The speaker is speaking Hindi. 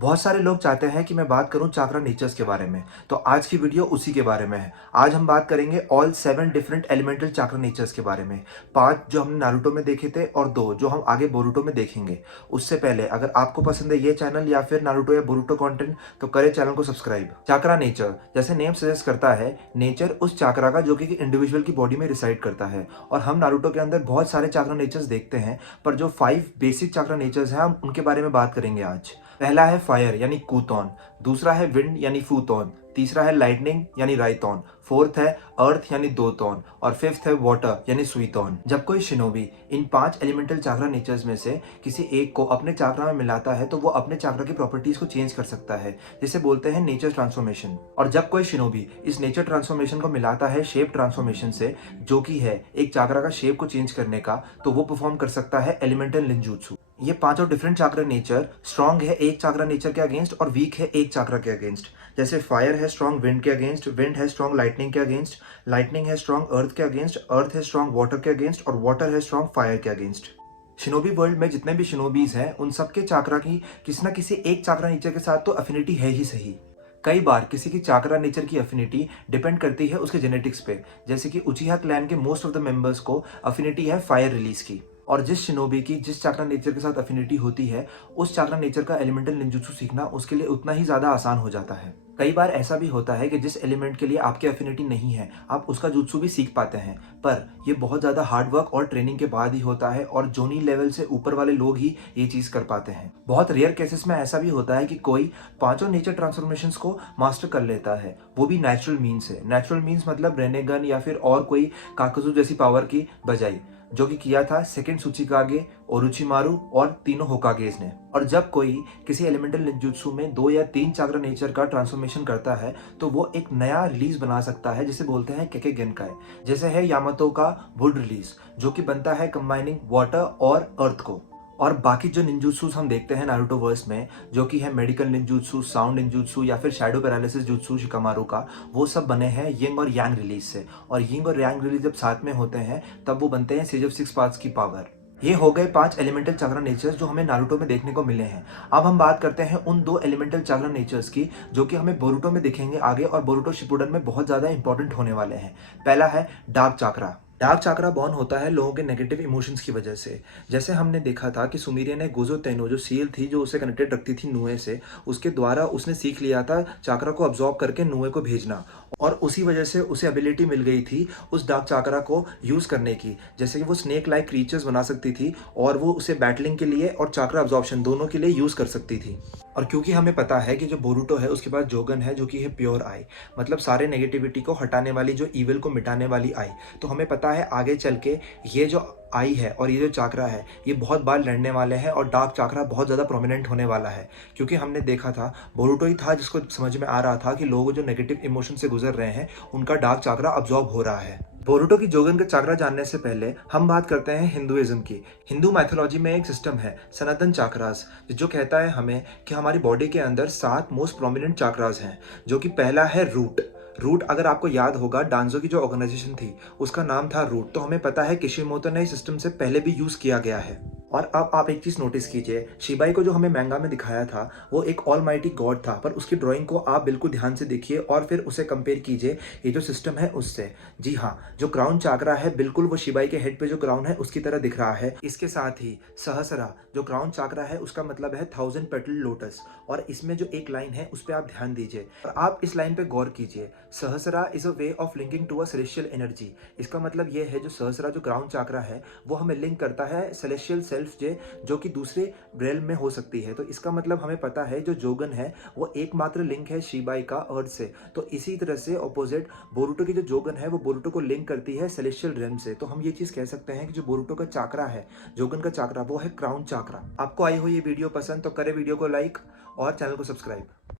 बहुत सारे लोग चाहते हैं कि मैं बात करूं चाक्रा नेचर्स के बारे में, तो आज की वीडियो उसी के बारे में है। आज हम बात करेंगे all 7 different elemental chakra natures के बारे में। 5 जो हमने नारुतो में देखे थे और 2 जो हम आगे बोरुतो में देखेंगे। उससे पहले अगर आपको पसंद है ये चैनल या फिर नारुतो या बोरुतो कंटेंट, तो करें चैनल को सब्सक्राइब। चाक्रा नेचर, जैसे नेम सजेस्ट करता है, नेचर उस चाक्रा का जो कि इंडिविजुअल की बॉडी में रिसाइड करता है। और हम नारुतो के अंदर बहुत सारे चाक्रा नेचर्स देखते हैं, पर जो 5 बेसिक चाक्रा नेचर्स हैं हम उनके बारे में बात करेंगे आज। पहला है फायर यानी कूतॉन, दूसरा है विंड यानी फूतॉन, तीसरा है लाइटनिंग यानी राइतॉन, फोर्थ है अर्थ यानी दोतॉन और फिफ्थ है वाटर यानी स्वीटॉन। जब कोई शिनोबी इन 5 एलिमेंटल चाक्रा नेचर्स में से किसी एक को अपने चाक्रा में मिलाता है तो वो अपने चाक्रा की प्रॉपर्टीज को चेंज कर सकता है, जिसे बोलते हैं नेचर ट्रांसफॉर्मेशन। और जब कोई शिनोबी इस नेचर ट्रांसफॉर्मेशन को मिलाता है शेप ट्रांसफॉर्मेशन से, जो कि है एक चाक्रा का शेप को चेंज करने का, तो वो परफॉर्म कर सकता है एलिमेंटल निंजुत्सु। ये पांचों डिफरेंट चाक्रा नेचर स्ट्रॉन्ग है एक चाक्रा नेचर के अगेंस्ट और वीक है एक चाक्रा के अगेंस्ट। जैसे फायर है स्ट्रॉन्ग विंड के अगेंस्ट, विंड है स्ट्रॉन्ग लाइटनिंग के अगेंस्ट, लाइटनिंग है स्ट्रॉन्ग अर्थ के अगेंस्ट, अर्थ है स्ट्रॉन्ग वाटर के अगेंस्ट और वाटर है स्ट्रॉन्ग फायर के अगेंस्ट। शिनोबी वर्ल्ड में जितने भी शिनोबीज हैं उन सबके चाक्रा की किसी ना किसी एक चाक्रा नेचर के साथ तो अफिनिटी है ही सही। कई बार किसी की चाक्रा नेचर की अफिनिटी डिपेंड करती है उसके जेनेटिक्स पे, जैसे कि उचिहा क्लैन के मोस्ट ऑफ द मेंबर्स को अफिनिटी है फायर रिलीज की। और जिस शिनोबी की जिस चाक्रा नेचर के साथ अफिनिटी होती है, उस चाक्रा नेचर का एलिमेंटल निंजुत्सु सीखना उसके लिए उतना ही ज्यादा आसान हो जाता है। कई बार ऐसा भी होता है कि जिस एलिमेंट के लिए आपकी अफिनिटी नहीं है, आप उसका जुत्सु भी सीख पाते हैं, पर यह बहुत ज्यादा हार्ड वर्क और ट्रेनिंग के बाद ही होता है और जोनी लेवल से ऊपर वाले लोग ही ये चीज कर पाते हैं। बहुत रेयर केसेस में ऐसा भी होता है कि कोई पांचों नेचर ट्रांसफॉर्मेशंस को मास्टर कर लेता है, वो भी नेचुरल मीन्स से। नेचुरल मीन्स मतलब रेनेगन या फिर और कोई काकुजु जैसी पावर की बजाय, जो कि किया था सेकंड सुचिकागे, ओरुचिमारू और तीनों होकागेज ने। और जब कोई किसी एलिमेंटल निंजुत्सु में 2 या 3 चाक्रा नेचर का ट्रांसफॉर्मेशन करता है, तो वो एक नया रिलीज बना सकता है जिसे बोलते हैं केके गेनकाई। जैसे है यामातो का वुड रिलीज, जो कि बनता है कंबाइनिंग वाटर और अर्थ को। और बाकी जो निंजुत्सुस हम देखते हैं नारुतो वर्स में, जो कि है मेडिकल निंजुत्सु, साउंड निंजुत्सु या फिर शैडो पैरालिसिस जुत्सु शिकामारू का, वो सब बने हैं यिंग और यांग रिलीज से। और यिंग और यांग रिलीज जब साथ में होते हैं तब वो बनते हैं सेज ऑफ 6 पार्ट्स की पावर। ये हो गए 5 एलिमेंटल चाक्रा नेचर्स जो हमें नारुतो में देखने को मिले हैं। अब हम बात करते हैं उन 2 एलिमेंटल चाक्रा नेचर्स की जो कि हमें बोरुतो में दिखेंगे आगे और बोरुतो शिपुडन में बहुत ज्यादा इंपॉर्टेंट होने वाले हैं। पहला है dark chakra. Dark chakra born होता है लोगों के नेगेटिव इमोशंस की वजह से। जैसे हमने देखा था कि सुमीरिया ने गोजो तेनो जो सील थी जो उसे कनेक्टेड रखती थी नुए से, उसके द्वारा उसने सीख लिया था चाक्रा को अब्सॉर्ब करके नुए को भेजना, और उसी वजह से उसे एबिलिटी मिल गई थी उस डार्क चाक्रा को यूज करने की। जैसे कि वो स्नेक लाइक क्रीचर्स बना सकती थी और वो उसे बैटलिंग के लिए और चाक्रा अब्सॉर्प्शन दोनों के लिए यूज कर सकती थी। और क्योंकि हमें पता है कि जो बोरुतो है उसके पास जोगन है जो कि है प्योर आई, मतलब सारे नेगेटिविटी को हटाने वाली, जो इविल को मिटाने वाली आई, तो हमें पता है आगे चल के ये जो आई है और ये जो चाक्रा है ये बहुत बार लड़ने वाले हैं और डार्क चाक्रा बहुत ज़्यादा प्रोमिनेंट होने वाला है। क्योंकि हमने देखा था बोरुतो ही था जिसको समझ में आ रहा था कि लोग जो नेगेटिव इमोशन से गुजर रहे हैं उनका डार्क चाक्रा अब्सॉर्ब हो रहा है। बोरुतो की जोगन का चाक्रा जानने से पहले हम बात करते हैं हिंदुइज्म की। हिंदू मैथोलॉजी में एक सिस्टम है सनातन चाक्रास, जो कहता है हमें कि हमारी बॉडी के अंदर 7 मोस्ट प्रोमिनेंट चाक्रास हैं, जो कि पहला है रूट। रूट अगर आपको याद होगा, डांजो की जो ऑर्गेनाइजेशन थी उसका नाम था रूट, तो हमें पता है किशिमोतो ने इस सिस्टम से पहले भी यूज किया गया है। और अब आप एक चीज नोटिस कीजिए, शिबाई को जो हमें मैंगा में दिखाया था वो एक ऑल माइटी गॉड था, पर उसकी ड्राइंग को आप बिल्कुल ध्यान से देखिए और फिर उसे कंपेयर कीजिए ये जो सिस्टम है उससे। जी हाँ, जो क्राउन चाक्रा है बिल्कुल वो शिबाई के हेड पे जो क्राउन है उसकी तरह दिख रहा है। इसके साथ ही सहस्रा जो क्राउन चाक्रा है उसका मतलब है 1000 पेटल लोटस, और इसमें जो एक लाइन है उस पर आप ध्यान दीजिए और आप इस लाइन पे गौर कीजिए। Sahasra is a way of linking to a celestial energy. इसका मतलब ये है जो सहस्रा जो क्राउन चाक्रा है वो हमें लिंक करता है सेलेस्टियल सेल्फ जो कि दूसरे रेल में हो सकती है। तो इसका मतलब हमें पता है जो जोगन है वो एकमात्र लिंक है शिबाई का अर्थ से। तो इसी तरह से ऑपोजिट बोरुतो की जो जोगन है वो बोरुतो को लिंक करती है सेलेस्टियल रेल से। तो हम ये चीज कह सकते हैं कि जो बोरुतो का चाक्रा है, जोगन का चाक्रा, वो है क्राउन चाक्रा। आपको आई हो ये वीडियो पसंद तो करें वीडियो को लाइक और चैनल को सब्सक्राइब।